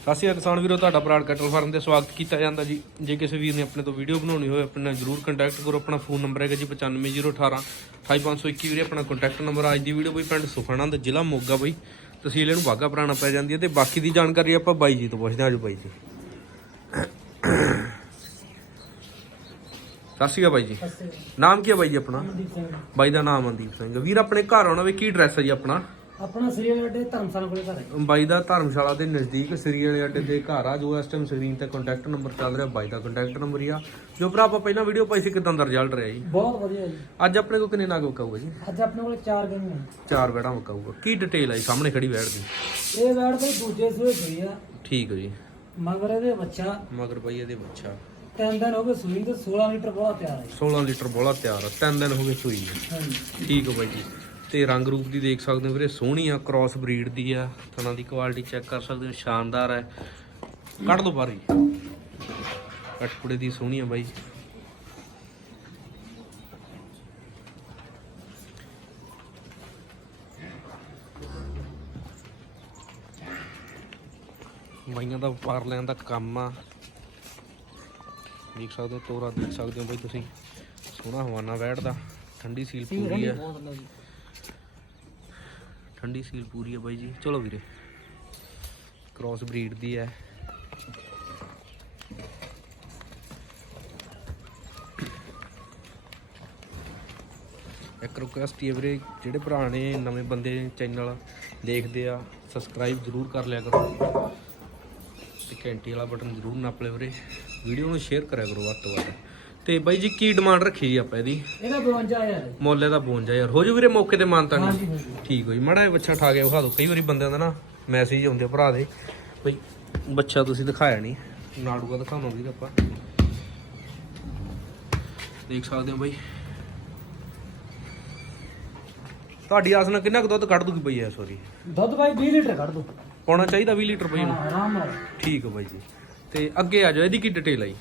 ਸਤਿ ਸ਼੍ਰੀ ਅਕਾਲ ਕਿਸਾਨ ਵੀਰੋ ਤੁਹਾਡਾ ਬਰਾੜ ਕੈਟਲ ਫਾਰਮ ਤੇ ਸਵਾਗਤ ਕੀਤਾ ਜਾਂਦਾ ਜੀ। ਜੇ ਕਿਸੇ ਵੀਰ ਨੇ ਆਪਣੇ ਤੋਂ ਵੀਡੀਓ ਬਣਾਉਣੀ ਹੋਵੇ ਆਪਣੇ ਨਾਲ ਜਰੂਰ ਕੰਟੈਕਟ ਕਰੋ। ਆਪਣਾ ਫੋਨ ਨੰਬਰ ਹੈਗਾ ਜੀ 95018 28521 ਵੀਰੇ ਆਪਣਾ ਕੰਟੈਕਟ ਨੰਬਰ ਅੱਜ ਦੀ ਵੀਡੀਓ ਬਈ ਪਿੰਡ ਸੁਖਾਨੰਦ ਜ਼ਿਲ੍ਹਾ ਮੋਗਾ ਬਈ। ਤਹਿਸੀਲ ਇਹਨੂੰ ਬਾਗਾ ਪੁਰਾਣਾ ਪੈ ਜਾਂਦੀ ਹੈ ਤੇ ਬਾਕੀ ਦੀ ਜਾਣਕਾਰੀ ਆਪਾਂ ਬਾਈ ਜੀ ਤੋਂ ਪੁੱਛਦੇ ਹਾਂ ਅੱਜ ਬਾਈ ਜੀ। ਸਤਿ ਸ਼੍ਰੀ ਅਕਾਲ ਬਾਈ ਜੀ। ਨਾਮ ਕੀ ਹੈ ਬਾਈ ਜੀ ਆਪਣਾ? ਬਾਈ ਦਾ ਨਾਮ ਮਨਦੀਪ ਸਿੰਘ। ਵੀਰ ਆਪਣੇ ਘਰ ਆਉਣਾ ਵੀ ਕੀ ਐਡਰੈਸ ਹੈ ਜੀ ਆਪਣਾ? ਆਪਣਾ ਸ੍ਰੀ ਅੱਡੇ ਧਰਮਸ਼ਾਲਾ ਕੋਲੇ ਘਰ ਹੈ ਬਾਈ ਦਾ ਧਰਮਸ਼ਾਲਾ ਦੇ ਨਜ਼ਦੀਕ ਸ੍ਰੀ ਵਾਲੇ ਅੱਡੇ ਦੇ ਘਰ ਆ ਜੋ ਇਸ ਟਾਈਮ ਸਕਰੀਨ ਤੇ ਕੰਟੈਕਟ ਨੰਬਰ ਚੱਲ ਰਿਹਾ ਬਾਈ ਦਾ ਕੰਟੈਕਟ ਨੰਬਰ ਹੀ ਆ। ਜੋ ਭਰਾ ਆਪਾਂ ਪਹਿਲਾਂ ਵੀਡੀਓ ਪਾਈ ਸੀ ਕਿਦਾਂ ਦਾ ਰਿਜ਼ਲਟ ਰਿਹਾ ਜੀ? ਬਹੁਤ ਵਧੀਆ ਜੀ। ਅੱਜ ਆਪਣੇ ਕੋਲ ਕਿੰਨੇ ਨਾਗ ਵਿਕਾਊਗਾ ਜੀ? ਅੱਜ ਆਪਣੇ ਕੋਲੇ ਚਾਰ ਹੈ ਚਾਰ ਬੈੜਾਂ ਵਿਕਾਊਗਾ। ਕੀ ਡਿਟੇਲ ਆ ਜੀ ਸਾਹਮਣੇ ਖੜੀ ਬੈੜ ਦੀ? ਇਹ ਬੈਠ ਤੇ ਦੂਜੇ ਸੂਏ ਸੂਈ ਆ। ਠੀਕ ਹੈ ਜੀ। ਮਗਰ ਇਹਦੇ ਬੱਚਾ। ਮਗਰ ਬਾਈ ਇਹਦੇ ਬੱਚਾ। ਤਿੰਨ ਦਿਨ ਹੋ ਗਏ ਸੂਈ ਤੇ 16 ਲੀਟਰ ਬੋਲਾ ਤਿਆਰ ਹੈ 16 ਲੀਟਰ ਬੋਲਾ ਤਿਆਰ ਆ ਤਿੰਨ ਦਿਨ ਹੋ ਗਏ ਸੂਈ ਨੂੰ। ਹਾਂਜੀ। ਠੀਕ ਹੈ ਬਾਈ ਜੀ। ਤੇ ਰੰਗ ਰੂਪ ਦੀ ਦੇਖ ਸਕਦੇ ਹੋ ਵੀਰੇ, ਸੋਹਣੀ ਆ ਕ੍ਰਾਸ ਬਰੀਡ ਦੀ ਆ, ਥਣਾ ਦੀ ਕੁਆਲਿਟੀ ਚੈੱਕ ਕਰ ਸਕਦੇ ਹੋ, ਸ਼ਾਨਦਾਰ ਹੈ ਕੱਢ ਦੋ ਬਾਹਰ ਕਟਪੜੇ ਦੀ ਸੋਹਣੀ ਆ ਬਾਈ। ਬਾਈਆਂ ਦਾ ਵਪਾਰ ਲੈਣ ਦਾ ਕੰਮ ਆ। ਦੇਖ ਸਕਦੇ ਹੋ, ਤੋਰਾ ਦੇਖ ਸਕਦੇ ਹੋ ਬਾਈ ਤੁਸੀਂ। ਸੋਹਣਾ ਹਵਾਨਾ ਬੈਠਦਾ ਠੰਡੀ ਸੀਲ ਪੂਰੀ ਆ। ਠੰਡੀ ਸੀਲ ਪੂਰੀ ਹੈ ਬਾਈ ਜੀ। ਚਲੋ ਵੀਰੇ। ਕ੍ਰਾਸ ਬਰੀਡ ਦੀ ਹੈ। ਇੱਕ ਰਿਕੁਐਸਟ ਹੈ ਵੀਰੇ, ਜਿਹੜੇ ਪੁਰਾਣੇ ਨਵੇਂ ਬੰਦੇ ਚੈਨਲ ਦੇਖਦੇ ਆ ਸਬਸਕ੍ਰਾਈਬ ਜ਼ਰੂਰ ਕਰ ਲਿਆ ਕਰੋ। ਤੇ ਘੰਟੀ ਵਾਲਾ ਬਟਨ ਜ਼ਰੂਰ ਨੱਪ ਲਿਓ ਵੀਰੇ। ਵੀਡੀਓ ਨੂੰ ਸ਼ੇਅਰ ਕਰਿਆ ਕਰੋ ਵੱਧ ਤੋਂ ਵੱਧ। ਤੇ ਬਾਈ ਜੀ ਕੀ ਡਿਮਾਂਡ ਰੱਖੀ ਜੀ ਆਪਾਂ ਇਹਦੀ? ਇਹਦਾ 52000 ਹੈ ਮੁੱਲ ਇਹਦਾ 52 ਯਾਰ ਹੋ ਜੂ ਵੀਰੇ ਮੌਕੇ ਤੇ ਮਾਨਤਾ ਨਹੀਂ? ਠੀਕ ਹੋ ਜੀ। ਮਾੜਾ ਜਿਹਾ ਬੱਚਾ ਠਾ ਕੇ ਵਿਖਾ ਦਿਓ। ਕਈ ਵਾਰੀ ਬੰਦਿਆਂ ਦਾ ਨਾ ਮੈਸੇਜ ਆਉਂਦੇ ਆ ਭਰਾ ਦੇ। ਬਈ ਬੱਚਾ ਤੁਸੀਂ ਦਿਖਾਇਆ ਨਹੀਂ। ਨਾੜੂਗਾ ਦਿਖਾਵਾਂਗੇ ਆਪਾਂ। ਦੇਖ ਸਕਦੇ ਹੋ ਬਈ। ਤੁਹਾਡੀ ਆਸ ਨਾਲ ਕਿੰਨਾ ਕੁ ਦੁੱਧ ਕੱਢ ਦੂਗੀ ਬਈ ਐ ਸੋਰੀ ਦੁੱਧ ਬਾਈ 20 ਲੀਟਰ ਕੱਢ ਦੋ ਪਾਉਣਾ ਚਾਹੀਦਾ 20 ਲੀਟਰ ਬਈ ਨੂੰ ਆਰਾਮ ਨਾਲ। ਠੀਕ ਹੋ ਬਾਈ ਜੀ। ਤੇ ਅੱਗੇ ਆ ਜਾਓ। ਇਹਦੀ ਕੀ ਡਿਟੇਲ ਆਈ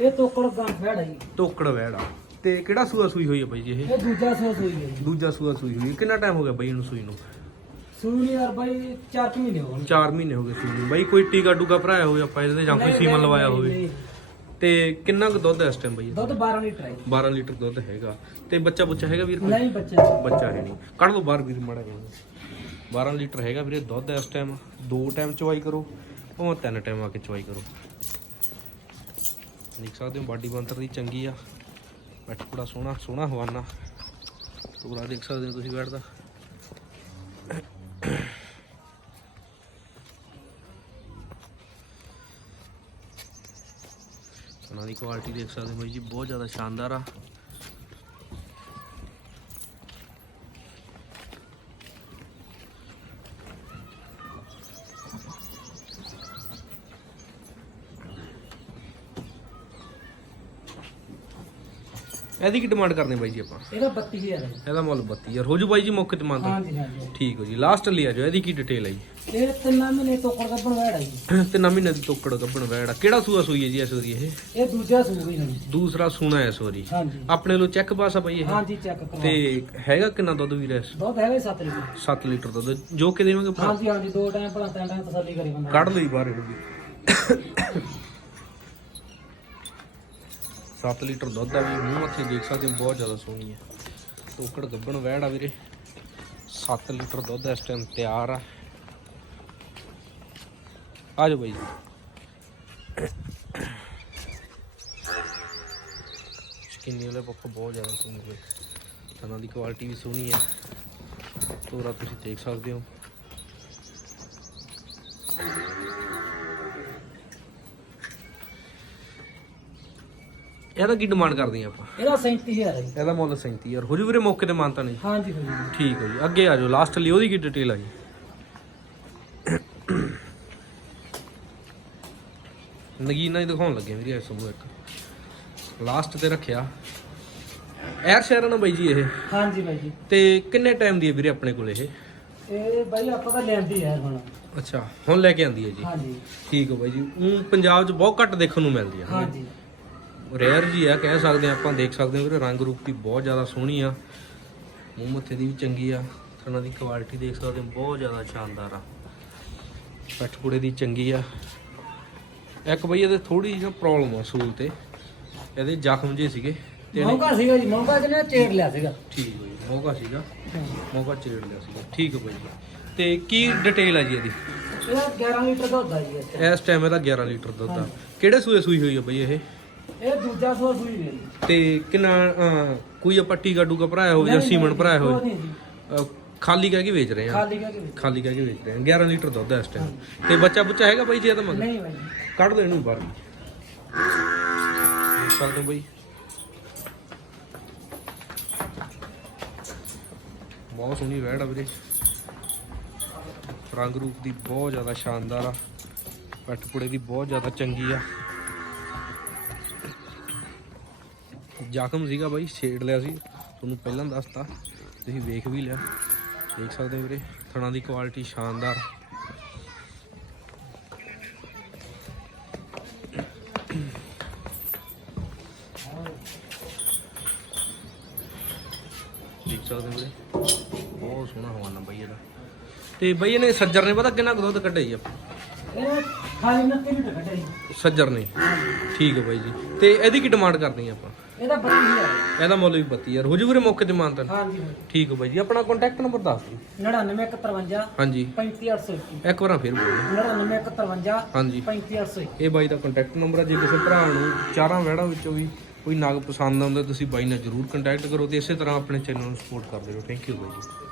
ਇਹ ਤੋਕੜ ਗੰਠ ਬੈੜ ਹੈ। ਜੀ ਟੋਕੜ ਵੈੜ ਆ ਤੇ ਕਿਹੜਾ ਸੂਆ ਸੂਈ ਹੋਈ ਹੈ ਬਾਈ ਜੀ ਇਹ? ਇਹ ਦੂਜਾ ਸੂਆ ਸੂਈ ਹੈ ਜੀ। ਦੂਜਾ ਸੂਆ ਸੂਈ ਹੋਈ ਹੈ ਕਿੰਨਾ ਟਾਈਮ ਹੋ ਗਿਆ ਬਾਈ ਇਹਨੂੰ ਸੂਈ ਨੂੰ? ਸੂਈ ਨੂੰ ਯਾਰ ਬਾਈ 4 ਮਹੀਨੇ ਹੋ ਗਏ। 4 ਮਹੀਨੇ ਹੋ ਗਏ ਸੂਈ ਨੂੰ। ਬਾਈ ਕੋਈ ਟੀਕਾ ਟੂਕਾ ਭਰਾਇਆ ਹੋਵੇ ਆਪਾਂ ਇਹਦੇ ਜਾਂ ਕੋਈ ਨਹੀਂ, ਸੀਮਨ ਨਹੀਂ, ਲਵਾਇਆ ਨਹੀਂ, ਹੋਵੇ। ਨਹੀਂ। ਤੇ ਕਿੰਨਾ ਕੁ ਦੁੱਧ ਹੈ ਇਸ ਟਾਈਮ ਬਾਈ ਦੁੱਧ 12 ਲੀਟਰ ਹੈ 12 ਲੀਟਰ ਦੁੱਧ ਹੈਗਾ। ਤੇ ਬੱਚਾ ਬੁੱਚਾ ਹੈਗਾ ਵੀਰ ਕੋਈ? ਨਹੀਂ ਬੱਚਾ ਬੱਚਾ ਹੈ ਨਹੀਂ। ਕੱਢ ਦੋ ਬਾਹਰ ਵੀਰ ਮਾੜਾ ਜਿਹਾ। 12 ਲੀਟਰ ਹੈਗਾ ਵੀਰੇ ਦੁੱਧ ਇਸ ਟਾਈਮ ਦੋ ਟਾਈਮ ਚਵਾਈ ਕਰੋ। ਭਾਵੇਂ ਤਿੰਨ ਟਾਈਮ ਆ ਕੇ ਚਵਾਈ ਕਰੋ। ਦੇਖ ਸਕਦੇ ਹੋ, ਬਾਡੀ ਬੰਤਰ ਦੀ ਚੰਗੀ ਆ। ਬੈਠ ਬੜਾ ਸੋਹਣਾ ਸੋਹਣਾ ਹਵਾਨਾ। ਪੂਰਾ ਦੇਖ ਸਕਦੇ ਹੋ ਤੁਸੀਂ ਬੈਠਦਾ। ਉਹਨਾਂ ਦੀ ਕੁਆਲਿਟੀ ਦੇਖ ਸਕਦੇ ਹੋ ਜੀ, ਬਹੁਤ ਜ਼ਿਆਦਾ ਸ਼ਾਨਦਾਰ ਆ। ਇਹਦੀ ਕੀ ਡਿਮਾਂਡ ਕਰਨੀ ਬਾਈ ਜੀ ਆਪਾਂ? ਇਹਦਾ 32000 ਹੈ ਇਹਦਾ ਮੁੱਲ 32 ਯਾਰ ਹੋ ਜੂ ਬਾਈ ਜੀ ਮੌਕੇ ਤੇ ਮੰਨਦਾ ਹਾਂਜੀ ਹਾਂਜੀ। ਠੀਕ ਹੋ ਜੀ ਲਾਸਟ ਲਈ ਆ ਜਾਓ ਇਹਦੀ ਕੀ ਡਿਟੇਲ ਹੈ ਜੀ? ਇਹ ਤਿੰਨਾਂ ਮਹੀਨੇ ਤੋਕੜ ਕੱਪਣ ਬੈੜ ਹੈ ਜੀ। ਤੇ ਨਵੀਂ ਨਦੀ ਤੋਕੜ ਗੱਬਣ ਵੈੜਾ ਕਿਹੜਾ ਸੂਆ ਸੂਈ ਹੈ ਜੀ ਇਸ ਵਾਰੀ ਇਹ? ਇਹ ਦੂਜਾ ਸੂਈ ਹੈ ਜੀ ਦੂਸਰਾ ਸੂਣਾ ਇਸ ਵਾਰੀ। ਹਾਂਜੀ। ਆਪਣੇ ਲੋ ਚੈੱਕ ਪਾਸ ਆ ਬਾਈ ਇਹ? ਹਾਂਜੀ ਚੈੱਕ ਕਰਵਾ ਤੇ ਹੈਗਾ ਕਿੰਨਾ ਦੁੱਧ ਵੀਰ ਇਸ? ਦੁੱਧ ਹੈਗਾ 7 ਲੀਟਰ। 7 ਲੀਟਰ ਦੁੱਧ। ਜੋ ਕਿ ਦੇਵਾਂਗੇ ਭਰਾ। ਹਾਂਜੀ ਹਾਂਜੀ ਦੋ ਟਾਈਮ ਭਲਾ ਤਿੰਨ ਟਾਈਮ ਤਸੱਲੀ ਕਰੀ ਬੰਦਾ। ਕੱਢ ਲਈ ਬਾਹਰ ਇਹਨੂੰ ਵੀ। 7 ਲੀਟਰ ਦੁੱਧ ਆ ਵੀ, ਮੂੰਹ ਮੱਥੇ ਦੇਖ ਸਕਦੇ ਹੋ, ਬਹੁਤ ਜ਼ਿਆਦਾ ਸੋਹਣੀ ਹੈ ਟੋਕੜ ਗੱਬਣ ਵਹਿੜ ਆ ਵੀਰੇ। 7 ਲੀਟਰ ਦੁੱਧ ਇਸ ਟਾਈਮ ਤਿਆਰ ਆ। ਆ ਜਾਓ ਬਾਈ ਜੀ। ਸਕਿੰਨੀ ਵਾਲੇ ਪੱਖ ਬਹੁਤ ਜ਼ਿਆਦਾ ਸੋਹਣੇ ਬਈ ਤਨਾਂ ਦੀ ਕੁਆਲਿਟੀ ਵੀ ਸੋਹਣੀ ਹੈ ਤੋਰਾ ਤੁਸੀਂ ਦੇਖ ਸਕਦੇ ਹੋ। ਇਹਦਾ ਕੀ ਡਿਮਾਂਡ ਕਰਦੇ ਆ ਆਪਾਂ? ਇਹਦਾ 37000 ਹੈ ਜੀ। ਇਹਦਾ ਮੁੱਲ 37 ਯਾਰ ਹੋ ਜੂ ਵੀਰੇ ਮੌਕੇ ਤੇ ਮਾਨਤਾ ਨਹੀਂ? ਹਾਂਜੀ ਹਾਂਜੀ। ਠੀਕ ਹੈ ਜੀ। ਅੱਗੇ ਆ ਜਾਓ। ਲਾਸਟ ਲਈ ਉਹਦੀ ਕੀ ਡਿਟੇਲ ਆ ਜੀ? ਨਗੀਨਾ ਹੀ ਦਿਖਾਉਣ ਲੱਗੇ ਵੀਰੇ ਇਸ ਨੂੰ ਇੱਕ। ਲਾਸਟ ਤੇ ਰੱਖਿਆ। ਐਰ ਸ਼ਹਿਰ ਨਾ ਬਾਈ ਜੀ ਇਹ? ਹਾਂਜੀ ਬਾਈ ਜੀ। ਤੇ ਕਿੰਨੇ ਟਾਈਮ ਦੀ ਹੈ ਵੀਰੇ ਆਪਣੇ ਕੋਲ ਇਹ? ਇਹ ਬਾਈ ਆਪਾਂ ਤਾਂ ਲੈਂਦੀ ਹੈ ਹੁਣ। ਅੱਛਾ ਹੁਣ ਲੈ ਕੇ ਆਂਦੀ ਹੈ ਜੀ। ਹਾਂਜੀ। ਠੀਕ ਹੈ ਬਾਈ ਜੀ। ਊਂ ਪੰਜਾਬ 'ਚ ਬਹੁਤ ਘੱਟ ਦੇਖਣ ਨੂੰ ਮਿਲਦੀ ਆ। ਹਾਂਜੀ। ਰੇਅਰ ਜੀ ਆ ਕਹਿ ਸਕਦੇ ਆ ਆਪਾਂ ਦੇਖ ਸਕਦੇ ਹਾਂ ਵੀਰੇ ਰੰਗ ਰੂਪ ਦੀ ਬਹੁਤ ਜ਼ਿਆਦਾ ਸੋਹਣੀ ਆ। ਮੂੰਹ ਮੱਥੇ ਦੀ ਵੀ ਚੰਗੀ ਆ ਥਣਾ ਦੀ ਕੁਆਲਿਟੀ ਦੇਖ ਸਕਦੇ ਹੋ ਬਹੁਤ ਜ਼ਿਆਦਾ ਸ਼ਾਨਦਾਰ ਆ। ਪੱਠ ਪੁੜੇ ਦੀ ਚੰਗੀ ਆ। ਇੱਕ ਬਈ ਇਹਦੇ ਥੋੜੀ ਜਿਹੀ ਪ੍ਰੋਬਲਮ ਆ ਸੂਲ ਤੇ। ਇਹਦੇ ਜ਼ਖਮ ਜੇ ਸੀਗੇ ਮੌਕਾ ਸੀਗਾ ਜੀ ਮੌਕਾ ਜਿਹਨੇ ਚੇੜ ਲਿਆ ਸੀਗਾ। ਠੀਕ ਬਈ ਮੌਕਾ ਸੀਗਾ। ਮੌਕਾ ਛੇੜ ਲਿਆ ਸੀਗਾ। ਠੀਕ ਹੈ ਬਈ ਤੇ ਕੀ ਡਿਟੇਲ ਆ ਜੀ ਇਹਦੀ? ਇਹਦਾ 11 ਲੀਟਰ ਦੁੱਧ ਆ ਜੀ। ਇਸ ਟਾਈਮ ਇਹਦਾ 11 ਲੀਟਰ ਦੁੱਧ ਆ। ਕਿਹੜੇ ਸੂਏ ਸੂਈ ਹੋਈ ਆ ਬਈ ਇਹ? ਇਹ ਦੂਜਾ ਸੂਆ ਸੂਈ ਹੈ ਜੀ ਤੇ ਕਿੰਨਾ ਅਹ, ਕੋਈ ਆਪਾਂ ਟੀਕਾ ਟੂਕਾ ਭਰਾਇਆ ਹੋਵੇ ਜਾਂ ਨਹੀਂ, ਸੀਮਨ ਭਰਾਇਆ ਉਹ ਹੋਵੇ ਨਹੀਂ ਜੀ। ਅਹ, ਖਾਲੀ ਕਹਿ ਕੇ ਵੇਚ ਰਹੇ ਆ? ਖਾਲੀ ਕਰਕੇ ਵਿੱਚ। ਖਾਲੀ ਕਹਿ ਕੇ ਵੇਚ ਰਹੇ ਆ। 11 ਲੀਟਰ ਦੁੱਧ ਆ ਇਸ ਟਾਈਮ ਤੇ ਬੱਚਾ ਬੁੱਚਾ ਹੈਗਾ ਬਾਈ ਜੀ ਤਾਂ ਮਗਰ? ਨਹੀਂ ਬਾਈ ਜੀ। ਕੱਢ ਦੇ ਇਹਨੂੰ ਬਾਹਰ। ਦੇਖ ਸਕਦੇ ਹੋ ਬਾਈ। ਬਹੁਤ ਸੋਹਣੀ ਵੈੜ ਆ ਵੀਰੇ। ਰੰਗ ਰੂਪ ਦੀ ਬਹੁਤ ਜ਼ਿਆਦਾ ਸ਼ਾਨਦਾਰ ਆ। ਪੱਟ ਪੁੜੇ ਦੀ ਬਹੁਤ ਜ਼ਿਆਦਾ ਚੰਗੀ ਆ। ਜ਼ਖਮ ਸੀਗਾ ਬਾਈ ਛੇੜ ਲਿਆ ਸੀ। ਤੁਹਾਨੂੰ ਪਹਿਲਾਂ ਦੱਸਤਾ ਤੁਸੀਂ ਵੇਖ ਵੀ ਲਿਆ। ਦੇਖ ਸਕਦੇ ਹੋ ਵੀਰੇ ਥਣਾ ਦੀ ਕੁਆਲਿਟੀ ਸ਼ਾਨਦਾਰ। ਦੇਖ ਸਕਦੇ ਹੋ ਵੀਰੇ ਬਹੁਤ ਸੋਹਣਾ ਹਵਾਨਾ ਬਈ ਇਹਦਾ। ਤੇ ਬਈ ਇਹਨੇ ਸੱਜਰ ਨੇ ਪਤਾ ਕਿੰਨਾ ਕੁ ਦੁੱਧ ਕੱਢਿਆ ਜੀ ਆਪਾਂ? ਇਹ ਖਾਲੀ 29 ਲੀਟਰ ਕੱਢਿਆ ਜੀ। ਸੱਜਰ ਨੇ। ਠੀਕ ਹੈ ਬਾਈ ਜੀ। ਤੇ ਇਹਦੀ ਕੀ ਡਿਮਾਂਡ ਕਰਨੀ ਆ ਆਪਾਂ? ਇਹਦਾ 32000 ਇਹਦਾ ਮੁੱਲ ਵੀ 32000 ਹੋ ਜੂ ਵੀਰੇ ਮੌਕੇ ਤੇ ਮਾਨਤਨ? ਹਾਂਜੀ ਹਾਂਜੀ। ਠੀਕ ਹੈ ਬਾਈ ਜੀ ਆਪਣਾ ਕੰਟੈਕਟ ਨੰਬਰ ਦੱਸ ਦਿਓ। 9953 ਹਾਂਜੀ। 35821 ਇੱਕ। ਵਾਰ ਫੇਰ ਬੋਲੋ। 9953 ਹਾਂਜੀ। 35821 ਇਹ ਬਾਈ ਦਾ ਕੰਟੈਕਟ ਨੰਬਰ ਹੈ ਜੇ ਕਿਸੇ ਭਰਾ ਨੂੰ ਚਾਰਾਂ ਵਹਿੜਾਂ ਵਿੱਚੋਂ ਵੀ ਕੋਈ ਨਗ ਪਸੰਦ ਆਉਂਦਾ ਤੁਸੀਂ ਬਾਈ ਨਾਲ ਜਰੂਰ ਕੰਟੈਕਟ ਕਰੋ ਤੇ ਇਸੇ ਤਰ੍ਹਾਂ ਆਪਣੇ ਚੈਨਲ ਨੂੰ ਸਪੋਰਟ ਕਰਦੇ ਰਹੋ। ਥੈਂਕ ਯੂ ਬਾਈ ਜੀ।